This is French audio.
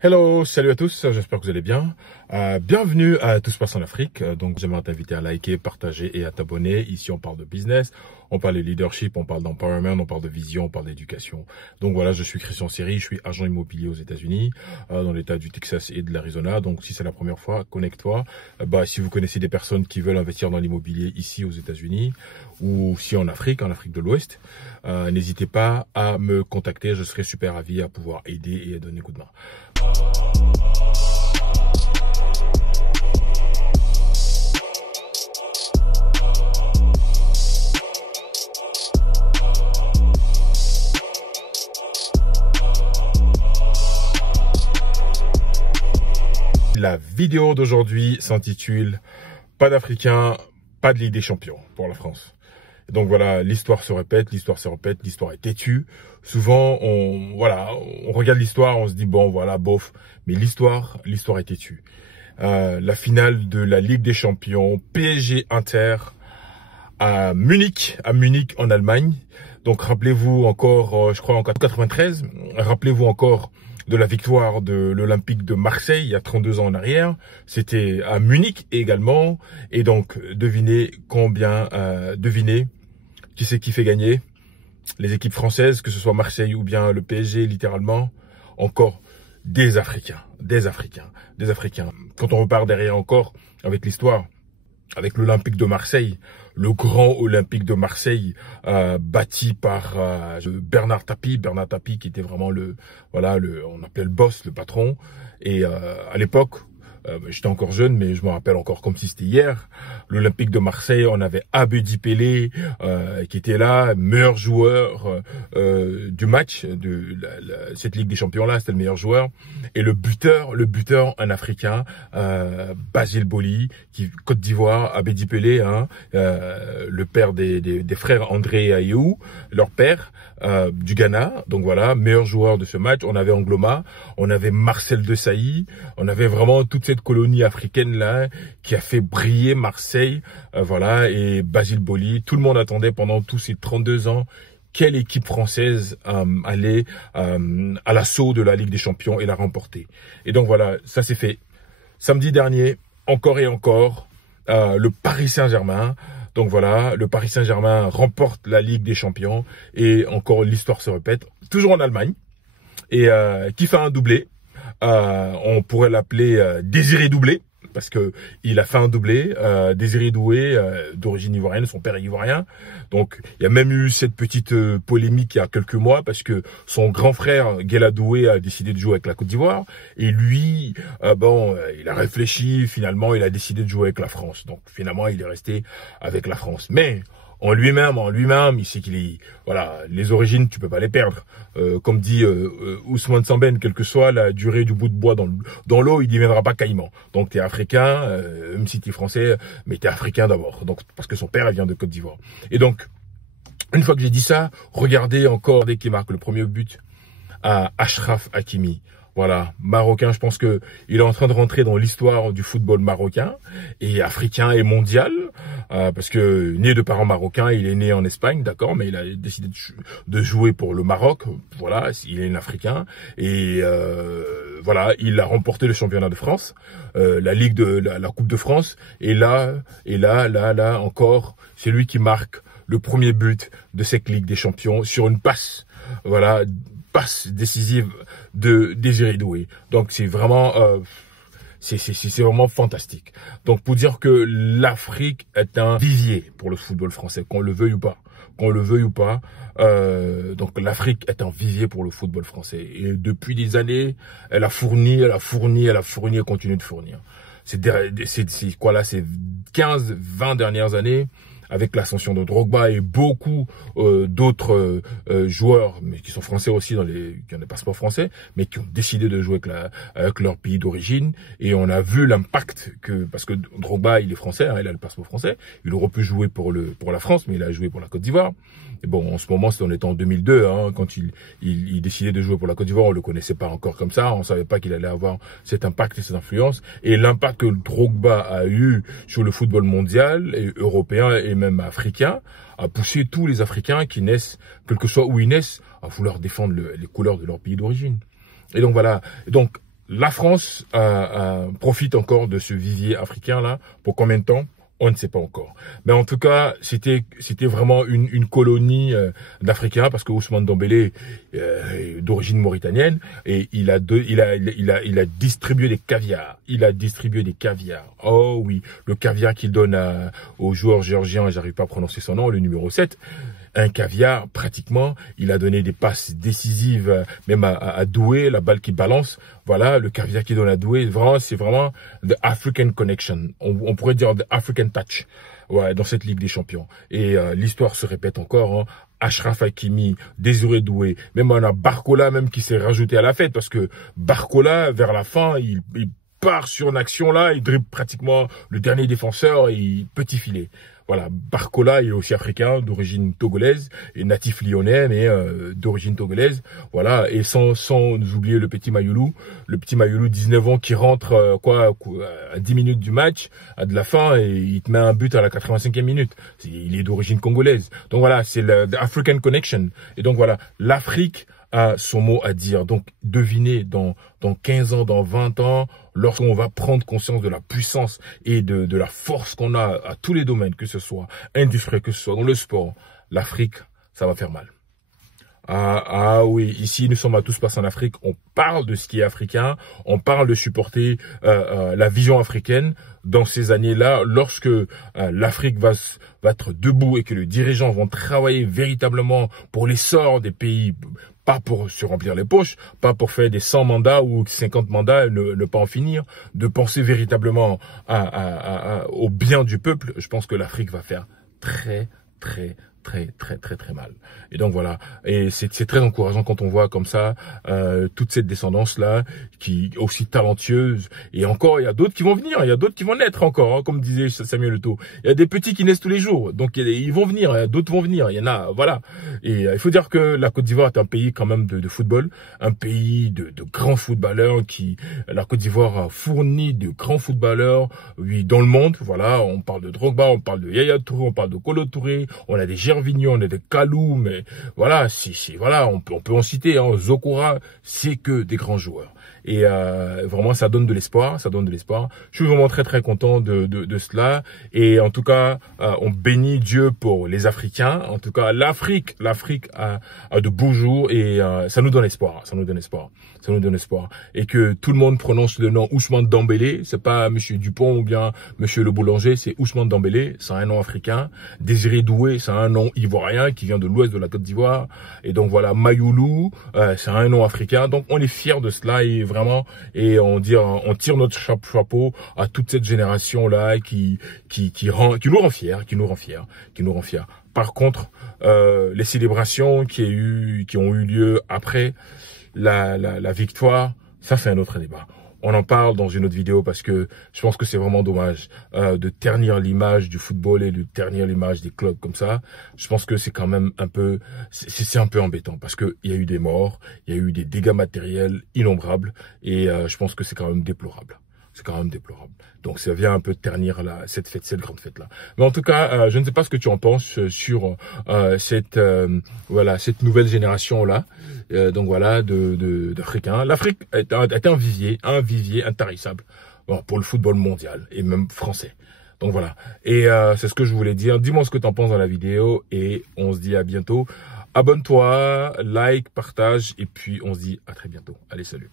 Hello, salut à tous, j'espère que vous allez bien. Bienvenue à Tout se passe en Afrique. Donc j'aimerais t'inviter à liker, partager et à t'abonner. Ici on parle de business, on parle de leadership, on parle d'empowerment, on parle de vision, on parle d'éducation. Donc voilà, je suis Christian Seri, je suis agent immobilier aux États-Unis, dans l'état du Texas et de l'Arizona. Donc si c'est la première fois, connecte-toi. Si vous connaissez des personnes qui veulent investir dans l'immobilier ici aux États-Unis ou si en Afrique de l'Ouest, n'hésitez pas à me contacter, je serai super ravi à pouvoir aider et à donner un coup de main. La vidéo d'aujourd'hui s'intitule « Pas d'Africains, pas de Ligue des Champions pour la France ». Donc voilà, l'histoire se répète, l'histoire est têtue. Souvent, on regarde l'histoire, on se dit bon voilà, bof, mais l'histoire est têtue. La finale de la Ligue des Champions, PSG Inter à Munich en Allemagne. Donc rappelez-vous encore, je crois en 93, rappelez-vous encore de la victoire de l'Olympique de Marseille il y a 32 ans en arrière. C'était à Munich également. Et donc, devinez qui c'est qui fait gagner les équipes françaises, que ce soit Marseille ou bien le PSG, littéralement, encore des Africains. Quand on repart derrière encore avec l'histoire, avec l'Olympique de Marseille, le grand Olympique de Marseille, bâti par Bernard Tapie qui était vraiment on appelait le boss, le patron. Et à l'époque, j'étais encore jeune, mais je me rappelle encore comme si c'était hier. L'Olympique de Marseille, on avait Abedi Pelé qui était là, meilleur joueur du match de cette Ligue des Champions là, c'était le meilleur joueur. Et le buteur, un Africain, Basile Boli, qui Côte d'Ivoire, Abedi Pelé, le père des frères André et Ayew, leur père du Ghana. Donc voilà, meilleur joueur de ce match. On avait Angloma, on avait Marcel Desailly, on avait vraiment toute cette colonie africaine là qui a fait briller Marseille, et Basile Boli. Tout le monde attendait pendant tous ces 32 ans quelle équipe française allait à l'assaut de la Ligue des Champions et la remporter. Et donc voilà, ça s'est fait samedi dernier, encore et encore, le Paris Saint-Germain. Donc voilà, le Paris Saint-Germain remporte la Ligue des Champions et encore l'histoire se répète, toujours en Allemagne, et qui fait un doublé. On pourrait l'appeler Désiré Doublé, parce que il a fait un doublé. Désiré Doué, d'origine ivoirienne, son père est ivoirien. Donc il y a même eu cette petite polémique il y a quelques mois, parce que son grand frère Guela Doué a décidé de jouer avec la Côte d'Ivoire, et lui, il a réfléchi, finalement il a décidé de jouer avec la France. Donc finalement il est resté avec la France. Mais en lui-même, il sait les origines, tu peux pas les perdre. Comme dit Ousmane Sembène, quelle que soit la durée du bout de bois dans l'eau, il deviendra pas caïman. Donc t'es africain, même si t'es français, mais t'es africain d'abord. Donc parce que son père vient de Côte d'Ivoire. Et donc, une fois que j'ai dit ça, regardez encore dès qu'il marque le premier but à Achraf Hakimi. Voilà, marocain, je pense que il est en train de rentrer dans l'histoire du football marocain et africain et mondial, parce que né de parents marocains, il est né en Espagne, d'accord, mais il a décidé de jouer pour le Maroc. Voilà, il est un Africain et il a remporté le championnat de France, la Coupe de France, et là encore, c'est lui qui marque le premier but de cette Ligue des Champions sur une passe, passe décisive de Désiré Doué. Donc c'est vraiment c'est vraiment fantastique. Donc pour dire que l'Afrique est un vivier pour le football français, qu'on le veuille ou pas. Donc l'Afrique est un vivier pour le football français. Et depuis des années, elle a fourni et continue de fournir. C'est 15-20 dernières années, avec l'ascension de Drogba et beaucoup d'autres joueurs, mais qui sont français aussi, qui ont des passeports français, mais qui ont décidé de jouer avec leur pays d'origine. Et on a vu l'impact parce que Drogba, il est français, il a le passeport français, il aurait pu jouer pour la France, mais il a joué pour la Côte d'Ivoire. Et bon, en ce moment, on était en 2002, quand il décidait de jouer pour la Côte d'Ivoire, on le connaissait pas encore comme ça, on savait pas qu'il allait avoir cet impact et cette influence. Et l'impact que Drogba a eu sur le football mondial et européen et même africain a poussé tous les Africains qui naissent, quel que soit où ils naissent, à vouloir défendre les couleurs de leur pays d'origine. Et donc voilà. Et donc la France profite encore de ce vivier africain-là. Pour combien de temps? On ne sait pas encore. Mais en tout cas, c'était vraiment une colonie d'Africains, parce que Ousmane Dembélé est d'origine mauritanienne, et il a distribué des caviars. Il a distribué des caviars. Oh oui, le caviar qu'il donne au joueur géorgien, j'arrive pas à prononcer son nom, le numéro 7. Un caviar, pratiquement. Il a donné des passes décisives, même à Doué, la balle qui balance. Voilà, le caviar qui donne à Doué. Vraiment, c'est vraiment the African connection. On pourrait dire the African touch. Ouais, dans cette Ligue des Champions. Et l'histoire se répète encore. Hein. Achraf Hakimi, Désiré Doué, même on a Barcola même qui s'est rajouté à la fête, parce que Barcola, vers la fin, il part sur une action là, il dribble pratiquement le dernier défenseur et petit filet. Voilà, Barcola est aussi africain, d'origine togolaise, et natif lyonnais, mais d'origine togolaise. Voilà, et sans nous oublier le petit Mayoulou, 19 ans, qui rentre à 10 minutes du match, à de la fin, et il te met un but à la 85e minute. Il est d'origine congolaise. Donc voilà, c'est le African Connection. Et donc voilà, l'Afrique a son mot à dire. Donc devinez, dans 15 ans, dans 20 ans, lorsqu'on va prendre conscience de la puissance et de la force qu'on a à tous les domaines, que ce soit industriel, que ce soit dans le sport, l'Afrique, ça va faire mal. Ah oui, ici nous sommes à tous passer en Afrique, on parle de ce qui est africain, on parle de supporter la vision africaine dans ces années-là, lorsque l'Afrique va être debout et que les dirigeants vont travailler véritablement pour l'essor des pays, pas pour se remplir les poches, pas pour faire des 100 mandats ou 50 mandats et ne pas en finir, de penser véritablement au bien du peuple. Je pense que l'Afrique va faire très mal. Et donc voilà, et c'est très encourageant quand on voit comme ça toute cette descendance là qui est aussi talentueuse. Et encore, il y a d'autres qui vont venir, il y a d'autres qui vont naître encore, hein, comme disait Samuel Eto'o. Il y a des petits qui naissent tous les jours, donc ils vont venir, d'autres vont venir, il y en a, voilà. Et il faut dire que la Côte d'Ivoire est un pays quand même de football, un pays de grands footballeurs. La Côte d'Ivoire fournit de grands footballeurs, oui, dans le monde. Voilà, on parle de Drogba, on parle de Yaya Touré, on parle de Kolo Touré, on a des Gervinho, on a des Kalou, mais voilà, voilà, on peut en citer, hein, Zokora, c'est que des grands joueurs. Et vraiment, ça donne de l'espoir, ça donne de l'espoir. Je suis vraiment très content de cela. Et en tout cas, on bénit Dieu pour les Africains. En tout cas, l'Afrique a de beaux jours, et ça nous donne espoir, ça nous donne espoir. Et que tout le monde prononce le nom Ousmane Dembélé, c'est pas Monsieur Dupont ou bien Monsieur Le Boulanger, c'est Ousmane Dembélé, c'est un nom africain. Désiré Doué, c'est un nom ivoirien qui vient de l'ouest de la Côte d'Ivoire. Et donc voilà, Mayoulou, c'est un nom africain. Donc on est fiers de cela, et vraiment, et on tire notre chapeau à toute cette génération là qui nous rend fiers. Par contre, les célébrations qui ont eu lieu après la victoire, ça c'est un autre débat. On en parle dans une autre vidéo, parce que je pense que c'est vraiment dommage de ternir l'image du football et de ternir l'image des clubs comme ça. Je pense que c'est quand même c'est un peu embêtant, parce que il y a eu des morts, il y a eu des dégâts matériels innombrables, et je pense que c'est quand même déplorable. Donc ça vient un peu ternir cette grande fête là. Mais en tout cas, je ne sais pas ce que tu en penses sur cette nouvelle génération là. Donc voilà, d'Africains. L'Afrique est un vivier intarissable, bon, pour le football mondial et même français. Donc voilà. Et c'est ce que je voulais dire. Dis-moi ce que tu en penses dans la vidéo, et on se dit à bientôt. Abonne-toi, like, partage, et puis on se dit à très bientôt. Allez, salut.